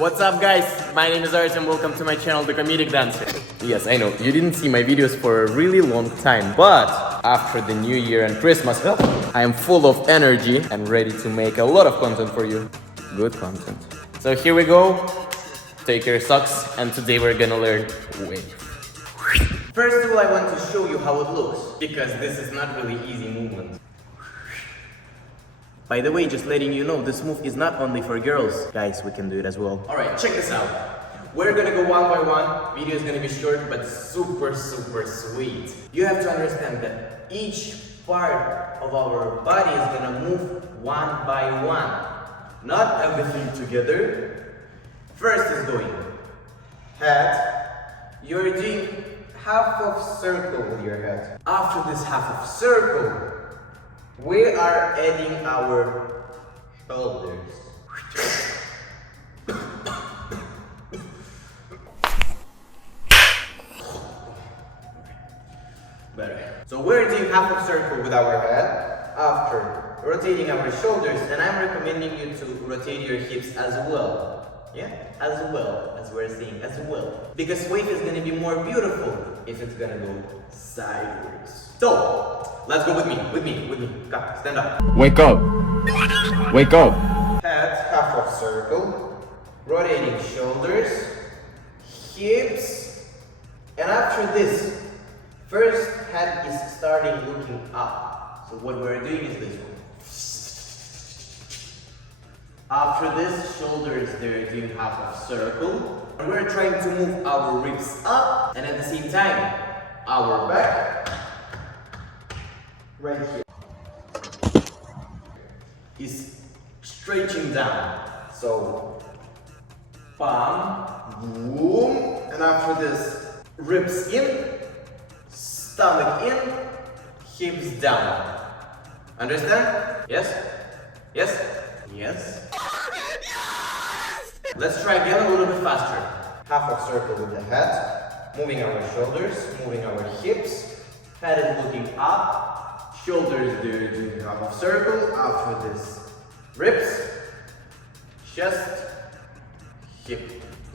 What's up guys, my name is Art and welcome to my channel, The Comedic Dancer. Yes, I know, you didn't see my videos for a really long time, but after the New Year and Christmas, I am full of energy and ready to make a lot of content for you. Good content. So here we go, take your socks, and today we're gonna learn wave. First of all, I want to show you how it looks, because this is not really easy movement. By the way, just letting you know, this move is not only for girls. Guys, we can do it as well. Alright, check this out. We're gonna go one by one. Video is gonna be short, but super sweet. You have to understand that each part of our body is gonna move one by one. Not everything together. First is going head. You're doing half of circle with your head. After this half of circle, we are adding our shoulders. Better. So we're doing half of circle with our head after rotating our shoulders, and I'm recommending you to rotate your hips as well. Yeah, as well as we're saying, as well. Because wave is gonna be more beautiful if it's gonna go sideways. So, let's go with me. Come, stand up. Wake up. Wake up. Head, half of circle. Rotating shoulders, hips. And after this, first head is starting looking up. So what we're doing is this one. After this, shoulders, they're doing half of circle. And we're trying to move our ribs up, and at the same time, our back, right here, is stretching down. So, palm, boom, and after this, ribs in, stomach in, hips down. Understand? Yes? Yes? Yes? Let's try again a little bit faster. Half of circle with the head, moving our shoulders, moving our hips, head is looking up, shoulders they're doing half of circle, after this, ribs, chest, hip,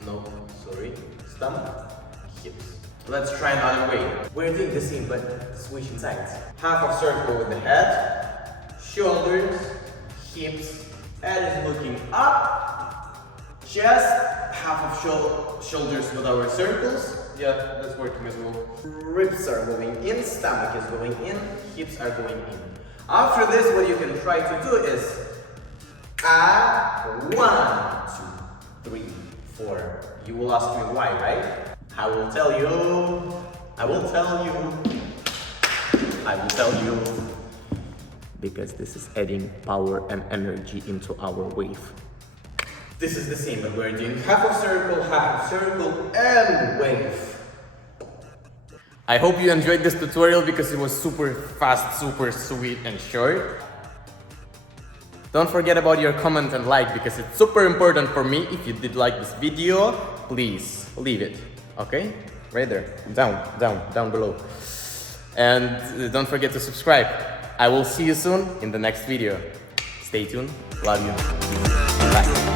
no, sorry, stomach, hips. Let's try another way. We're doing the same but switching sides. Half of circle with the head, shoulders, hips, head is looking up, chest, half of shoulders with our circles. Yeah, that's working as well. Ribs are going in, stomach is going in, hips are going in. After this, what you can try to do is 1, 2, 3, 4. You will ask me why, right? I will tell you. Because this is adding power and energy into our wave. This is the same, but we're doing half of circle, and wave. I hope you enjoyed this tutorial because it was super fast, super sweet and short. Don't forget about your comment and like because it's super important for me. If you did like this video, please leave it, okay? Right there, down below. And don't forget to subscribe. I will see you soon in the next video. Stay tuned, love you, bye.